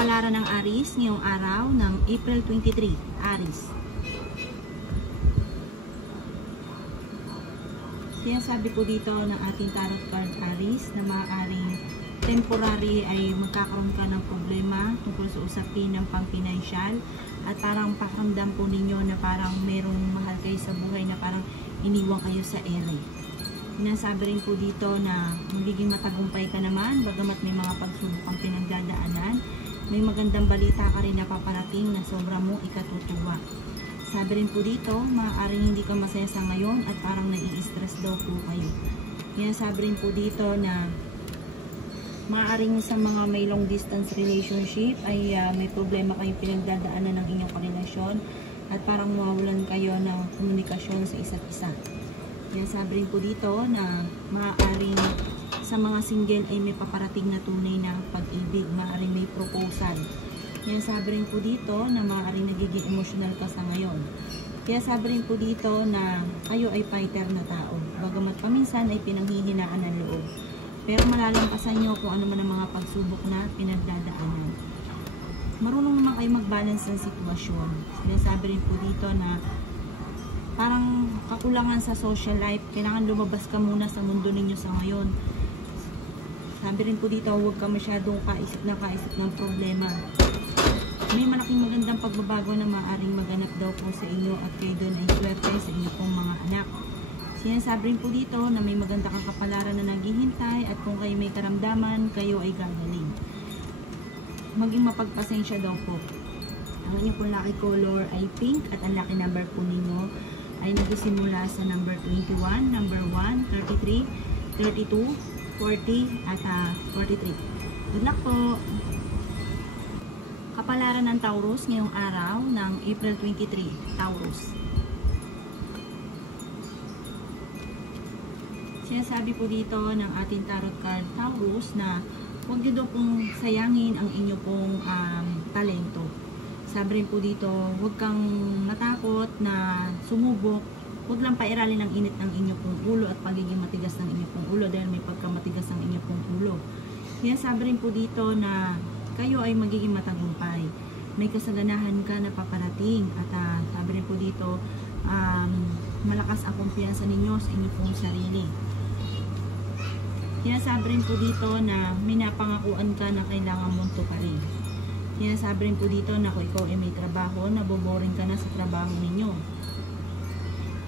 Kapalaran ng Aries ngayong araw ng April 23, Aries. Sinasabi po dito ng ating tarot card Aries na maaaring temporary ay magkakaroon ka ng problema tungkol sa usapin ng pang-financial at parang pakiramdam po ninyo na parang merong mahal kayo sa buhay na parang iniwan kayo sa ere. Sinasabi rin po dito na magiging matagumpay ka naman bagamat may mga pagsubok ang pinagdadaanan. May magandang balita ka rin na paparating na sobra mo ikatutuwa. Sabi rin po dito, maaaring hindi ka masaya sa ngayon at parang nai-stress daw po kayo. Yan, sabi rin po dito na maaaring sa mga may long distance relationship ay may problema kayong pinagdadaanan ng inyong karelasyon at parang mawawalan kayo ng komunikasyon sa isa't isa. Yan, sabi rin po dito na maaaring sa mga single ay may paparating na tunay na pag-ibig, maaaring may proposal. Yan, sabi rin po dito na maaaring nagiging emotional ka sa ngayon. Kaya sabi rin po dito na kayo ay fighter na tao, bagamat paminsan ay pinanghihinaan ng loob. Pero malalampasan nyo kung ano man ang mga pagsubok na pinagdadaanan. Marunong naman kayo mag-balance ng sitwasyon. Kaya sabi rin po dito na parang kakulangan sa social life, kailangan lumabas ka muna sa mundo ninyo sa ngayon. Sabi rin po dito, huwag ka masyadong kaisip ng problema. May malaking magandang pagbabago na maaaring maganap daw po sa inyo at kayo doon ay swerte sa inyo pong mga anak. Sinasabi rin po dito na may maganda kang kapalaran na naghihintay at kung kayo may karamdaman, kayo ay gagaling. Maging mapagpasensya daw po. Ang inyong pong lucky color ay pink at ang lucky number po ninyo ay nagsisimula sa number 21, number 1, 33, 32, 40 at 43. Good luck po! Kapalaran ng Taurus ngayong araw ng April 23, Taurus. Sinasabi po dito ng ating tarot card Taurus na huwag niyo daw pong sayangin ang inyo pong talento. Sabi rin po dito, huwag kang matakot na sumubok. Huwag lang pairalin ang init ng inyong pong ulo at pagiging matigas ng inyong pong ulo dahil may pagkamatigas ng inyong pong ulo. Kaya sabi rin po dito na kayo ay magiging matagumpay. May kasaganahan ka na paparating at sabi rin po dito, malakas ang kumpiyansa ninyo sa inyong pong sarili. Kaya sabi rin po dito na may napangakuan ka na kailangan mong tuparin. Kaya sabi rin po dito na kung ikaw ay may trabaho, naboboring ka na sa trabaho ninyo.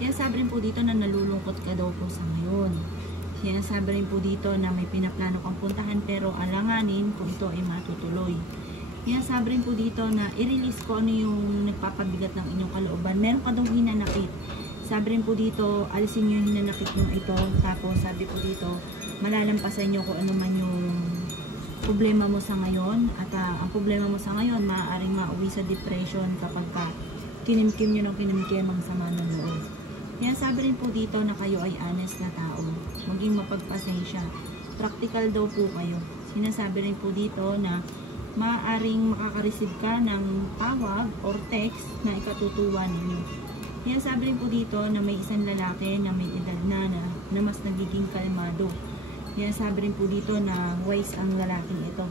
Kaya sabi rin po dito na nalulungkot ka daw po sa ngayon. Kaya sabi rin po dito na may pinaplano kang puntahan pero alanganin kung ito ay matutuloy. Kaya sabi rin po dito na i-release ko ano yung nagpapabigat ng inyong kalooban. Meron ka daw hinanakit. Sabi rin po dito, alisin nyo yung hinanakit nyo ito. Tapos sabi po dito, malalampasan nyo kung ano man yung problema mo sa ngayon. At ang problema mo sa ngayon, maaaring mauwi sa depression kapag kinimkim nyo ng kinimkim ang sama ng loob. Kaya sabi rin po dito na kayo ay honest na tao. Maging mapagpasensya. Practical daw po kayo. Sinasabi rin po dito na maaaring makaka-receive ka ng tawag or text na ikatutuwa ninyo. Kaya sabi rin po dito na may isang lalaki na may edad na mas nagiging kalmado. Kaya sabi rin po dito na wise ang lalaking ito.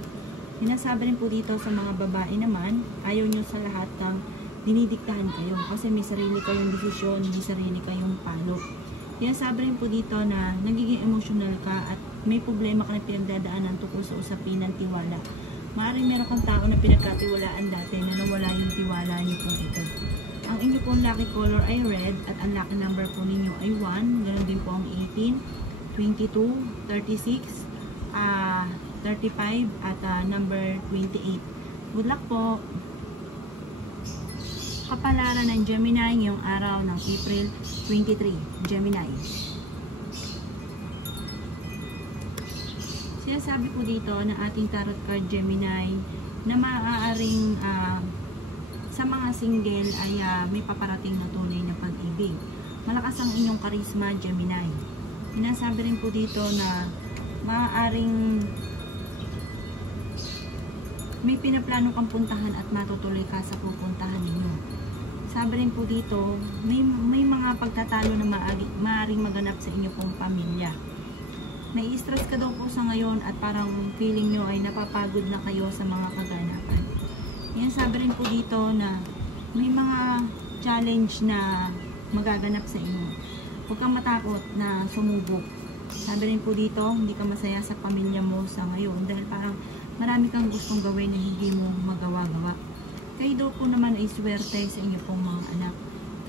Sinasabi rin po dito sa mga babae naman, ayaw nyo sa lahat ng dinidiktahan kayo kasi may sarili kayong desisyon, may sarili kayong palo. Kaya sabi rin po dito na nagiging emotional ka at may problema ka na pinagdadaanan tungkol sa usapin ng tiwala. Maaaring meron kang tao na pinagkatiwalaan dati na nawala yung tiwala niyo po ito. Ang inyo pong lucky color ay red at ang lucky number po ninyo ay 1. Ganon din po ang 18, 22, 36, 35 at number 28. Good luck po! Kapalaran ng Gemini ngayong araw ng April 23, Gemini. Sinasabi po dito na ating tarot card Gemini na maaaring sa mga single ay may paparating na tunay na pag-ibig. Malakas ang inyong karisma Gemini. Sinasabi rin po dito na maaaring may pinaplano kang puntahan at matutuloy ka sa pupuntahan ninyo. Sabi rin po dito, may mga pagtatalo na maaaring maganap sa inyo pong pamilya. Nai-stress ka daw po sa ngayon at parang feeling nyo ay napapagod na kayo sa mga kaganapan. Yan, sabi rin po dito na may mga challenge na magaganap sa inyo. Huwag kang matakot na sumubok. Sabi rin po dito, hindi ka masaya sa pamilya mo sa ngayon dahil parang marami kang gustong gawin na hindi mo magawa-gawa. Kayo daw po naman ay swerte sa inyo pong mga anak.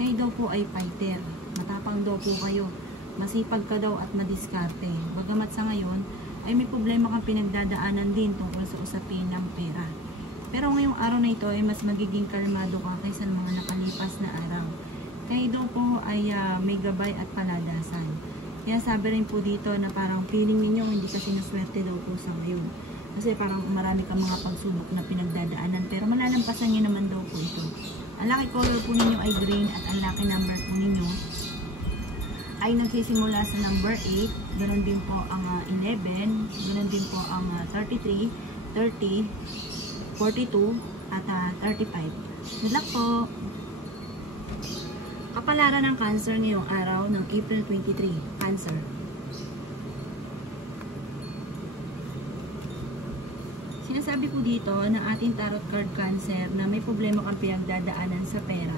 Kayo daw po ay fighter. Matapang daw po kayo. Masipag ka daw at madiskarte. Bagamat sa ngayon, ay may problema kang pinagdadaanan din tungkol sa usapin ng pera. Pero ngayong araw na ito ay mas magiging kalmado ka kaysa mga nakalipas na araw. Kayo daw po ay may gabay at paladasan. Kaya sabi rin po dito na parang feeling ninyo hindi ka sinuswerte daw po sa ngayon. Kasi parang marami kang mga pagsubok na pinagdadaanan pero malalampasan nyo naman daw po ito. Ang lucky color po ninyo ay green at ang lucky number po ninyo ay nagsisimula sa number 8. Ganon din po ang 11. Ganon din po ang 33, 30, 42 at 35. Good luck po! Kapalaran ng Cancer ngayong araw ng April 23. Cancer. Sinasabi po dito na ating tarot card Cancer na may problema kang pinagdadaanan sa pera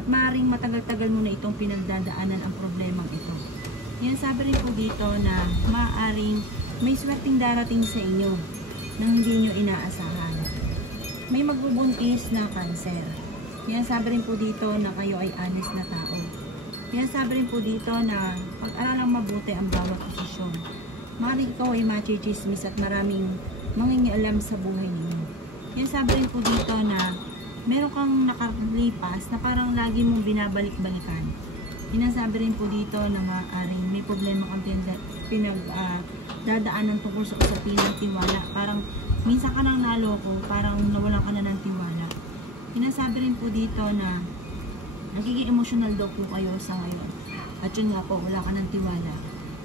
at maaaring matagal-tagal mo na itong pinagdadaanan ang problemang ito. Yan, sabi rin po dito na maaaring may swerteng darating sa inyo na hindi nyo inaasahan. May magbubuntis na Cancer. Yan, sabi rin po dito na kayo ay honest na tao. Yan, sabi rin po dito na pag-aralang mabuti ang bawat posisyon. Maaaring ikaw ay machichismis at maraming mangingialam sa buhay ninyo. Yan, sabi rin po dito na meron kang nakalipas na parang lagi mong binabalik-balikan. Sinasabi rin po dito na maaaring may problema kang pinagdadaanan tungkol sa usapin ng tiwala. Parang minsan ka nang naloko, parang nawalan ka na ng tiwala. Sinasabi rin po dito na nagiging emotional daw po kayo sa ngayon. At yun nga po, wala ka ng tiwala.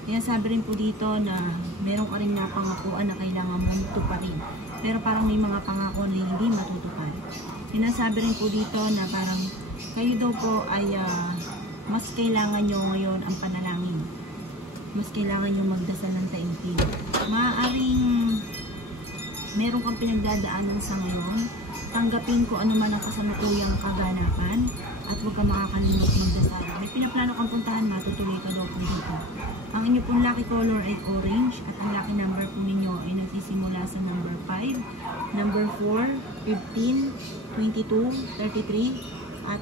Kaya sabi rin po dito na meron ka rin napangakuan na kailangan mong tuparin. Pero parang may mga pangako na hindi matutupad. Sinasabi rin po dito na parang kayo daw po ay mas kailangan nyo ngayon ang panalangin. Mas kailangan nyo magdasal ng taimtim. Maaaring meron kang pinagdadaanan sa ngayon. Tanggapin ko ano man ang kasalukuyang kaganapan at huwag kang makakalimot magdasal. May pinaplano kang puntahan, matutuloy ka daw po dito. Ang inyo pong lucky color ay orange at ang lucky number po ninyo ay nagsisimula sa number 5, number 4, 15, 22, 33 at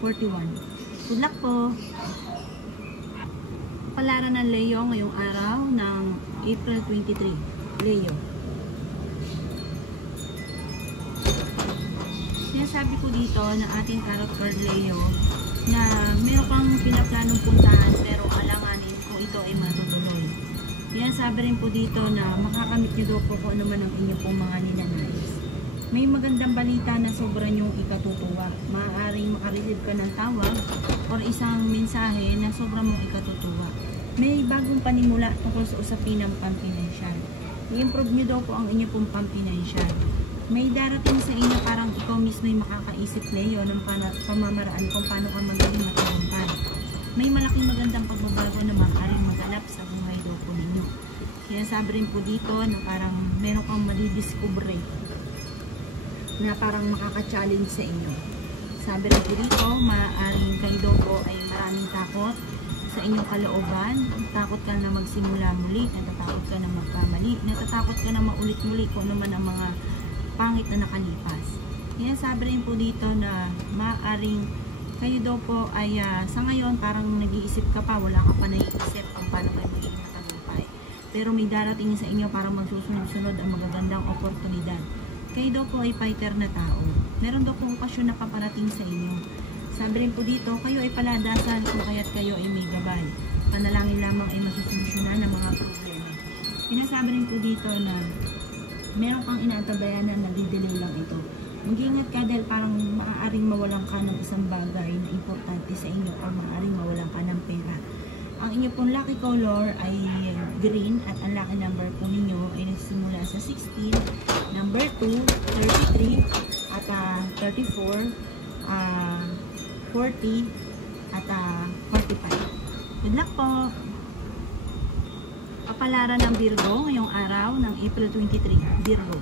41. Good luck po! Palaran ng Leo ngayong araw ng April 23. Leo. Sinasabi ko dito na ating tarot card Leo na meron kang pinaplanong puntahan pero alanganin kung ito ay matutuloy. Yan, sabi rin po dito na makakamit niyo daw po kung ano man ang inyo pong mga ninanais. May magandang balita na sobra niyong ikatutuwa. Maaaring makareceive ka ng tawag or isang mensahe na sobra mong ikatutuwa. May bagong panimula tungkol sa usapin ng pampinansyal. I-improve niyo daw po ang inyo pong pampinansyal. May darating sa inyo parang ikaw mismo ay makakaisip Leo ng pamamaraan kung paano ka magaling matagumpay. May malaking magandang pagbabago na maaaring maganap sa buhay daw po ninyo. Kaya sabi rin po dito na parang meron kang madidiscover na parang makaka-challenge sa inyo. Sabi rin po dito, maaaring kayo daw po ay maraming takot sa inyong kalooban. Takot ka na magsimula muli, natatakot ka na magkamali, natatakot ka na maulit-muli kung ano man ang mga pangit na nakalipas. Kaya sabi rin po dito na maaaring kayo daw po ay sa ngayon parang nag-iisip ka pa, wala ka pa naiisip kung paano kayo magiging matagumpay. Pero may darating sa inyo parang magsusunod-sunod ang magagandang oportunidad. Kayo daw po ay fighter na tao. Meron daw pong okasyon na paparating sa inyo. Sabi rin po dito, kayo ay paladasan kung kaya't kayo ay may gabay. Panalangin lamang ay masusolusyonan ng mga problema. Sinasabi rin po dito na meron kang inaantabayan na nag-delay lang ito. Mag-ingat ka dahil parang maaaring mawalan ka ng isang bagay na importante sa inyo o maaaring mawalan ka ng pera. Ang inyo pong lucky color ay green at ang lucky number po ninyo ay nagsimula sa 16, number 2, 33, at 34, 40, at 45. Good luck po! Kapalaran ng Virgo ngayong araw ng April 23. Virgo.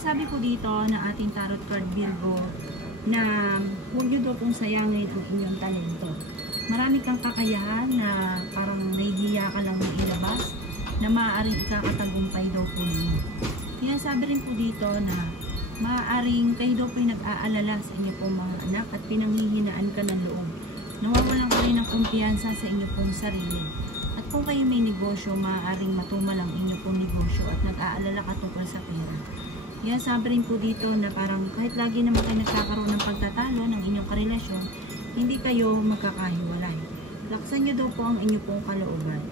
Sabi po dito na ating tarot card Virgo na huwag nyo daw pong sayangin ang inyong talento. Marami kang kakayahan na parang nahihiya ka lang ng ilabas na maaaring ikakatagumpay daw po ninyo. Kaya sabi rin po dito na maaaring kayo daw po yung nag-aalala sa inyo pong mga anak at pinanghihinaan ka ng loob. Nawawalan ka rin ng kumpiyansa sa inyo pong sarili. At kung kayo may negosyo, maaaring matumal ang inyo pong negosyo at nag-aalala ka tungkol sa pera. Kaya sabi rin po dito na parang kahit lagi naman kayo nagkakaroon ng pagtatalo ng inyong karelasyon, hindi kayo magkakahiwalay. Laksan nyo daw po ang inyo pong kalooban.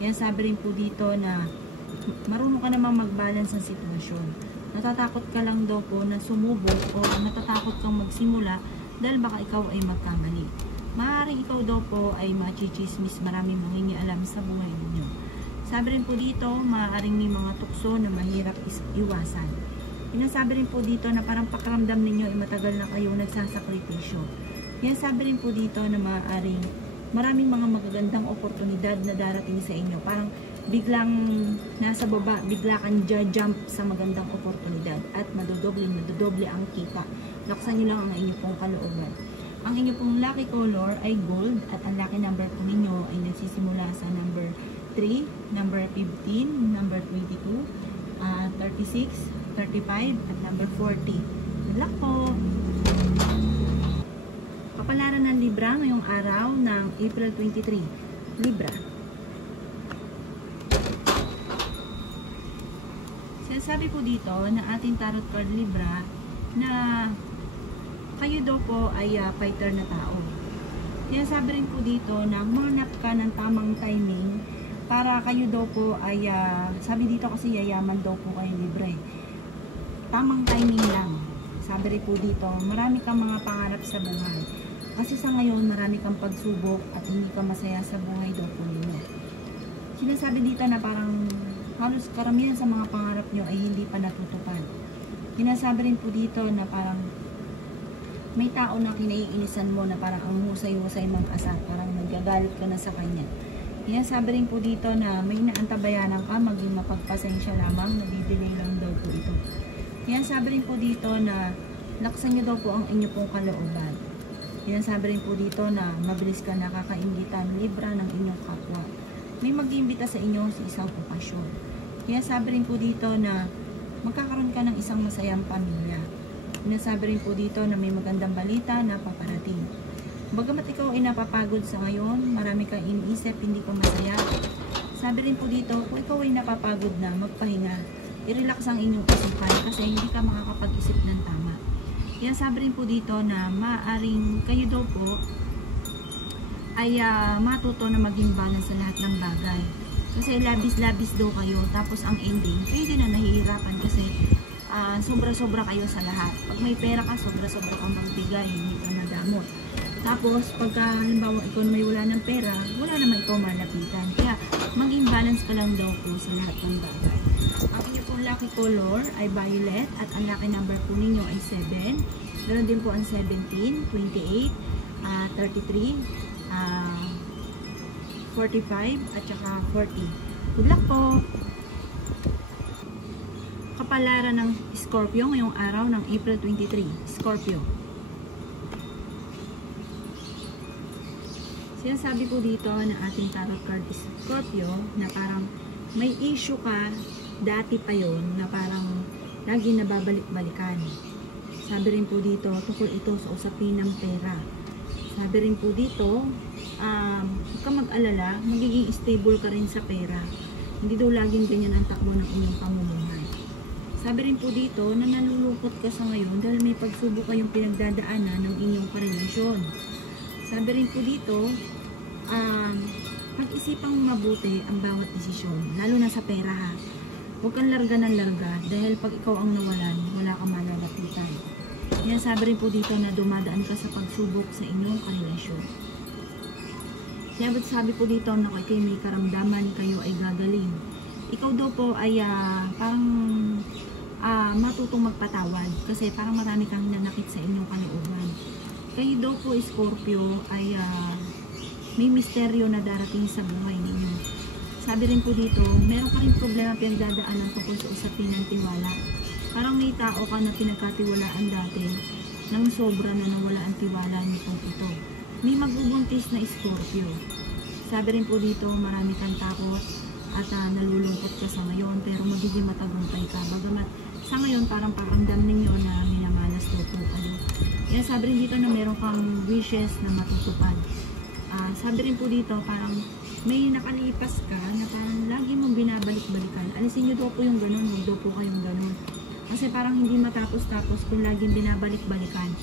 Kaya sabi rin po dito na marunong ka namang mag-balance ang sitwasyon. Natatakot ka lang daw po na sumubok o natatakot kang magsimula dahil baka ikaw ay magkamali. Maaaring ikaw daw po ay machichismis, maraming mangingialam sa buhay ninyo. Sabi rin po dito, maaaring may mga tukso na mahirap iwasan. Pinasabi rin po dito na parang pakiramdam ninyo ay matagal na kayo nagsasakripisyo. Kaya sabi rin po dito na maaaring maraming mga magagandang oportunidad na darating sa inyo. Parang biglang nasa baba, bigla kang jump sa magandang oportunidad at madodoble ang kita. Laksan nyo lang ang inyo pong kalooban. Ang inyo pong lucky color ay gold at ang lucky number po ninyo ay nagsisimula sa number 3, number 15, number 22, 36, 35 at number 40. Good luck po! Kapalaran ng Libra ngayong araw ng April 23. Libra. Sinasabi po dito na ating tarot card Libra na kayo daw po ay fighter na tao. Kaya sabi rin po dito na manap ka ng tamang timing para kayo daw po ay, sabi dito kasi yayaman daw po kayo Libre. Tamang timing lang. Sabi rin po dito, marami kang mga pangarap sa buhay. Kasi sa ngayon, marami kang pagsubok at hindi ka masaya sa buhay daw po ninyo. Sinasabi dito na parang halos karamihan sa mga pangarap nyo ay hindi pa natutupad. Sinasabi rin po dito na parang may tao na kinaiinisan mo na parang ang husay-husay mag-asa, parang nagagalit ka na sa kanya. Kaya sabi rin po dito na may naantabayanan ka, maging mapagpasensya lamang, nadidelay lang daw po ito. Kaya sabi rin po dito na laksan nyo daw po ang inyo pong kalooban. Kaya sabi rin po dito na mabilis ka nakakaimbitan, Libra ng inyong kapwa. May mag-iimbita sa inyo sa isang okasyon. Kaya sabi rin po dito na magkakaroon ka ng isang masayang pamilya. Sinasabi rin po dito na may magandang balita na paparating. Bagamat ikaw ay napapagod sa ngayon, marami kang iniisip, hindi ka masaya. Sabi rin po dito, kung ikaw ay napapagod na, magpahinga. I-relax ang inyong isipan kasi hindi ka makakapag-isip ng tama. Kaya sabi rin po dito na maaaring kayo daw po ay matuto na maging balance sa lahat ng bagay. Kasi labis-labis daw kayo, tapos ang ending, kayo din na nahihirapan kasi sobra-sobra kayo sa lahat. Pag may pera ka, sobra-sobra kang magbigay, hindi ka nadamot. Tapos, pagka halimbawa ikaw na may wala ng pera, wala naman ikaw malapitan. Kaya, maging balance ka lang daw po sa lahat ng bagay. Ang inyo pong lucky color ay violet at ang lucky number po ninyo ay 7. Meron din po ang 17, 28, 33, 45 at saka 40. Good luck po! Kapalaran ng Scorpio ngayong araw ng April 23. Scorpio. Sinasabi po dito na ating tarot card is Scorpio na parang may issue ka dati pa yon na parang lagi nababalik-balikan. Sabi rin po dito tungkol ito sa usapin ng pera. Sabi rin po dito huwag ka mag-alala, magiging stable ka rin sa pera. Hindi daw laging ganyan ang takbo ng inyong pamumuhay. Sabi rin po dito na nalulungkot ka sa ngayon dahil may pagsubok kayong pinagdadaanan ng inyong karelasyon. Sabi rin po dito, pag-isipang mabuti ang bawat desisyon, lalo na sa pera ha. Huwag kang larga ng larga dahil pag ikaw ang nawalan, wala kang malalapitan. Kaya sabi rin po dito na dumadaan ka sa pagsubok sa inyong karelasyon. Kaya sabi po dito na kayo may karamdaman, kayo ay gagaling. Ikaw daw po ay parang matutong magpatawad kasi parang marami kang hinanakit sa inyong kalooban. Kayo daw po Scorpio ay may misteryo na darating sa buhay ninyo. Sabi rin po dito, meron ka rin problema pinagdadaanan tungkol sa usapin ng tiwala. Parang may tao ka na pinagkatiwalaan dati nang sobra na nawala ang tiwala nitong ito. May magbubuntis na Scorpio. Sabi rin po dito, marami kang takot at nalulungkot ka sa ngayon, pero magiging matagumpay ka. Bagamat sa ngayon parang pakiramdam ninyo na minamalas daw po kayo. Kaya sabi rin dito na meron kang wishes na matutupad. Sabi rin po dito parang may nakalipas ka na parang lagi mong binabalik-balikan. Alisin nyo daw po yung ganun, huwag daw po kayong ganun. Kasi parang hindi matapos-tapos kung laging binabalik-balikan.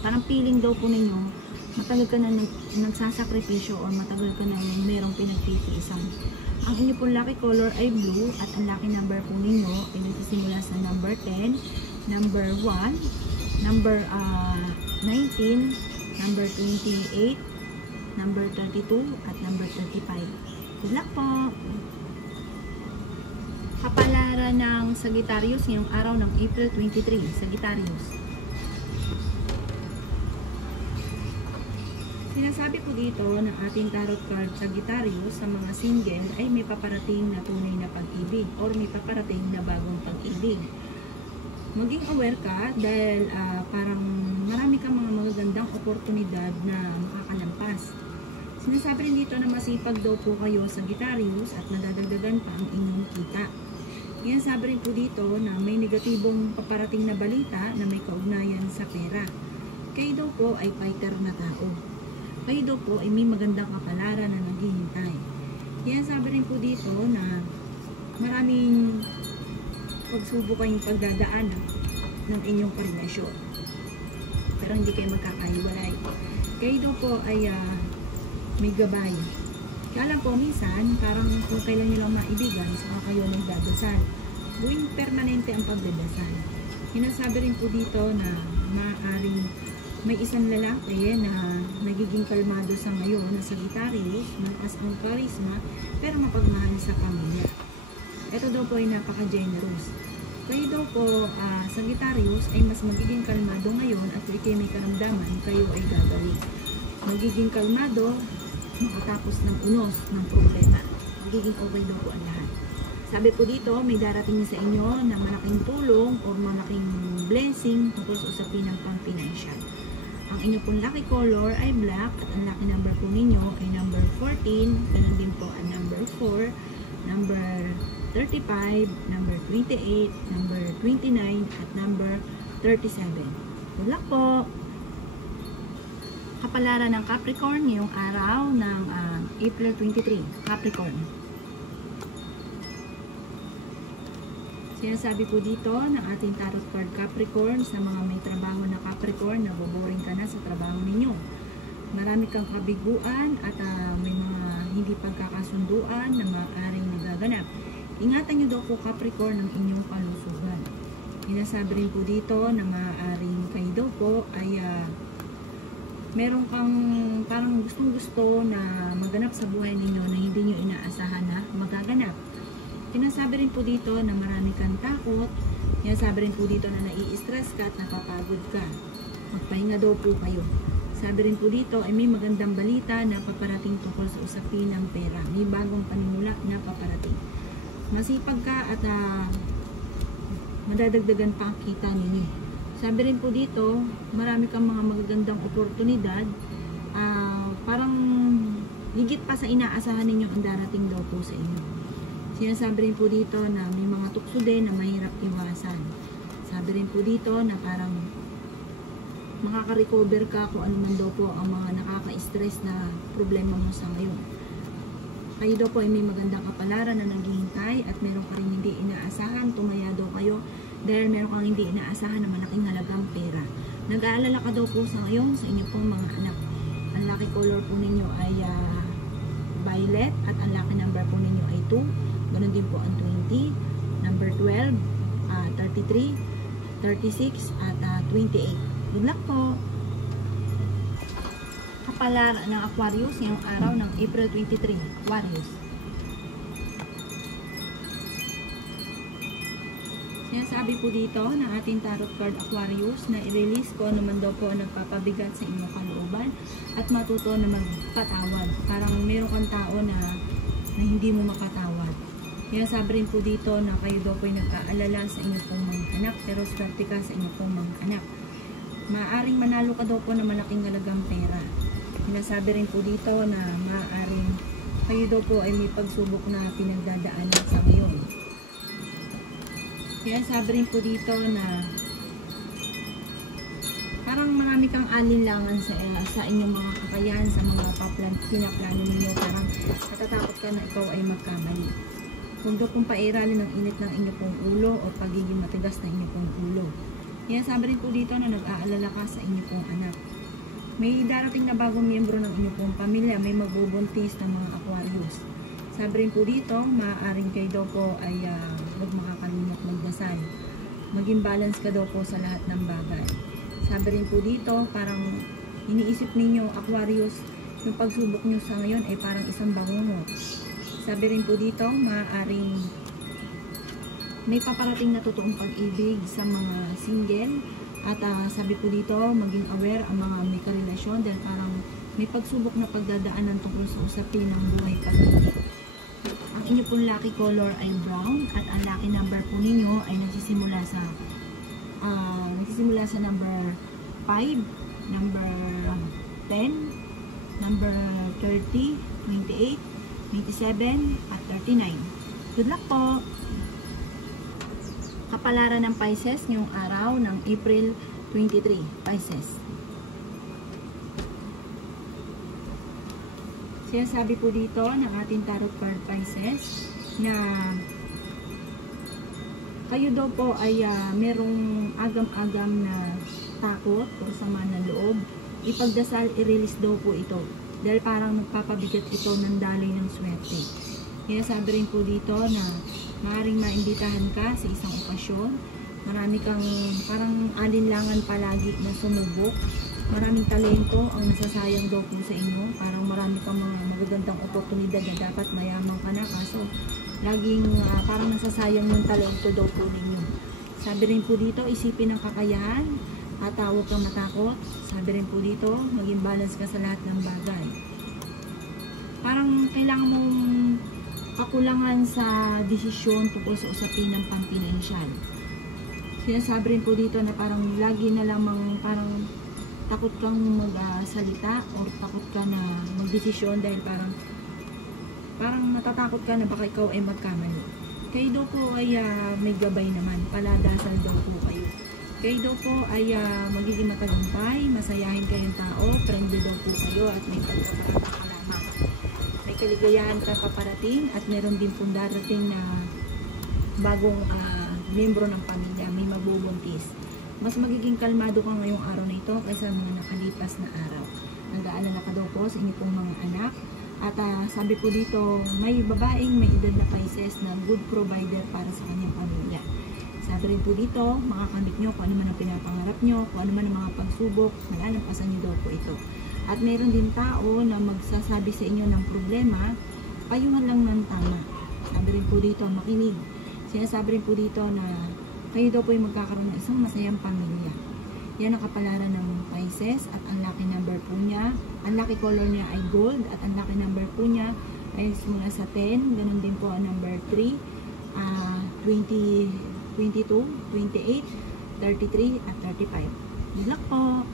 Parang feeling daw po ninyo, matagal ka na nagsasakripisyo o matagal ka na merong pinagtitiisan. Ang inyo pong lucky color ay blue at ang lucky number po ninyo ay nagsisimula sa number 10, number 1, number 19, number 28, number 32, at number 35. Good luck po! Kapalaran ng Sagittarius ngayong araw ng April 23. Sagittarius. Sinasabi po dito ng ating tarot card Sagittarius sa mga single ay may paparating na tunay na pag-ibig or may paparating na bagong pag-ibig. Maging aware ka dahil parang marami kang mga magagandang oportunidad na makakalampas. Sinasabi rin dito na masipag daw po kayo Sagittarius at nadadagdagan pa ang inyong kita. Yan sabi rin po dito na may negatibong paparating na balita na may kaugnayan sa pera. Kayo daw po ay fighter na tao. Kayo daw po ay may magandang kapalaran na naghihintay. Yan sabi rin po dito na maraming pagsubok kayong pagdadaanan ng inyong relasyon. Pero hindi kayo magkakahiwalay. Kayo daw po ay may gabay. Kaya lang po, minsan, parang kung kailan nyo lang maibigan, saka kayo nagdadasal. Buwing permanente ang pagdadasal. Hinasabi rin po dito na maaaring may isang lalaki na nagiging kalmado sa ngayon na Sagittarius, malakas ang charisma, pero mapagmahal sa pamilya. Ito daw po ay napaka-generous. Kayo daw po, Sagittarius, ay mas magiging kalmado ngayon at kung may karamdaman, kayo ay gagawin. Magiging kalmado, makatapos ng unos ng problema. Magiging okay daw po ang lahat. Sabi po dito, may darating sa inyo na malaking tulong o malaking blessing tungkol sa usapin ng pang-financial. Ang inyo pong lucky color ay black at ang lucky number po ninyo ay number 14, ganun din po ang number 4, number 35, number 28, number 29, at number 37. Good luck po! Kapalaran ng Capricorn ngayong araw ng April 23. Capricorn. Sinasabi po dito ng ating tarot card Capricorn sa mga may trabaho na Capricorn, naboboring ka na sa trabaho ninyo. Marami kang kabiguan at may mga hindi pagkakasunduan na maaaring nagaganap. Ingatan nyo daw po Capricorn ang inyong kalusugan. Sinasabi rin po dito na maaaring kayo daw po ay meron kang parang gustong-gusto na maganap sa buhay ninyo na hindi nyo inaasahan na magaganap. Sinasabi rin po dito na marami kang takot. Sinasabi rin po dito na nai-stress ka at napapagod ka. Magpahinga daw po kayo. Sabi rin po dito ay may magandang balita na paparating tungkol sa usapin ng pera. May bagong panimula na paparating. Masipag ka at madadagdagan pa ang kita ninyo. Sabi rin po dito, marami kang mga magagandang oportunidad. Parang higit pa sa inaasahan ninyo ang darating daw po sa inyo. Sinasabi rin po dito na may mga tukso din na mahirap iwasan. Sabi rin po dito na parang makaka-recover ka kung ano man daw po ang mga nakaka-stress na problema mo sa ngayon. Kayo daw po ay may magandang kapalaran na naghihintay at meron ka rin hindi inaasahan. Tumaya daw kayo dahil meron kang hindi inaasahan na malaking halagang pera. Nag-aalala ka daw po sa ngayon sa inyo pong mga anak. Ang lucky color po ninyo ay violet at ang lucky number po ninyo ay 2. Ganon din po ang 20, number 12, 33, 36, at 28. Good luck po! Kapalaran ng Aquarius ngayong araw ng April 23. Aquarius. Sinasabi po dito ng ating tarot card Aquarius na i-release ko naman daw po nagpapabigat sa inyong kalooban at matuto na magpatawad. Parang meron kang tao na hindi mo mapatawad. Kaya sabi rin po dito na kayo daw po ay nag-aalala sa inyo pong mga anak, pero swerte ka sa inyo pong mga anak. Maaaring manalo ka daw po ng malaking halagang pera. Sinasabi rin po dito na maaaring kayo daw po ay may pagsubok na pinagdadaanan sa ngayon. Kaya sabi rin po dito na parang marami kang alinlangan sa inyong mga kakayahan, sa mga pinaplano ninyo. Parang natatakot ka na ikaw ay magkamali. Huwag daw pong pairalin ng init ng inyong pong ulo o pagiging matigas ng inyong pong ulo. Kaya sabi rin po dito na nag-aalala ka sa inyong pong anak. May darating na bagong miyembro ng inyong pong pamilya, may magbubuntis ng mga Aquarius. Sabi rin po dito, maaaring kayo daw po ay huwag makakalimot magdasal. Maging balance ka daw po sa lahat ng bagay. Sabi rin po dito, parang iniisip ninyo, Aquarius, yung pagsubok nyo sa ngayon ay parang isang bangungot. Sabi rin po dito, maaaring may paparating na totoong pag-ibig sa mga single. At sabi po dito, maging aware ang mga may karelasyon dahil parang may pagsubok na pagdadaanan tungkol sa usapin ng buhay pag-ibig. Ang inyo pong lucky color ay brown at ang lucky number po ninyo ay nagsisimula sa number 5, number 10, number 30, 28, 27, at 39. Good luck po! Kapalaran ng Pisces ngayong araw ng April 23, Pisces. Sinasabi po dito ng ating tarot card Pisces na kayo daw po ay merong agam-agam na takot o sama ng loob. Ipagdasal, i-release daw po ito. Dahil parang nagpapabigat ito ng daloy ng swerte. Kaya sabi rin po dito na maaaring maimbitahan ka sa isang okasyon. Marami kang parang alinlangan palagi na sumubok. Maraming talento ang nasasayang daw po sa inyo. Parang marami kang mga magagandang oportunidad na dapat mayaman ka na. Kaso laging parang nasasayang yung talento daw po ninyo. Sabi rin po dito, isipin ang kakayahan at huwag kang matakot. Sabi rin po dito, maging balance ka sa lahat ng bagay. Parang kailangan mong kakulangan sa desisyon tungkol sa usapin ng pampinansyal. Sinasabi rin po dito na parang lagi na lamang parang takot kang magsalita o takot ka na magdesisyon dahil parang natatakot ka na baka ikaw ay magkamali. Kayo daw po ay may gabay naman, paladasal daw po kayo. Kayo daw po ay magiging matagumpay, masayahin kayong tao, friendly daw po kayo at may pagkakalamang. May kaligayahan ka paparating at meron din pong darating na bagong membro ng pamilya, may magbubuntis. Mas magiging kalmado ka ngayong araw na ito kaysa mga nakalipas na araw. Nag-aalala ka daw po sa inyong pong mga anak. At sabi po dito, may babaeng may edad na Pisces na good provider para sa kanyang pamilya. Sabi rin po dito, makakamit nyo kung ano man ang pinapangarap nyo, kung ano man ang mga pagsubok, malalampasan nyo daw po ito. At mayroon din tao na magsasabi sa inyo ng problema, payungan lang ng tama. Sabi rin po dito, makinig. Sinasabi rin po dito na kayo daw po ay magkakaroon ng isang masayang pamilya. Yan ang kapalaran ng Pisces at ang lucky number po niya. Ang lucky color niya ay gold at ang lucky number po niya ay simula sa 10. Ganun din po ang number 3, 20, 22, 28, 33 at 35. Good luck po!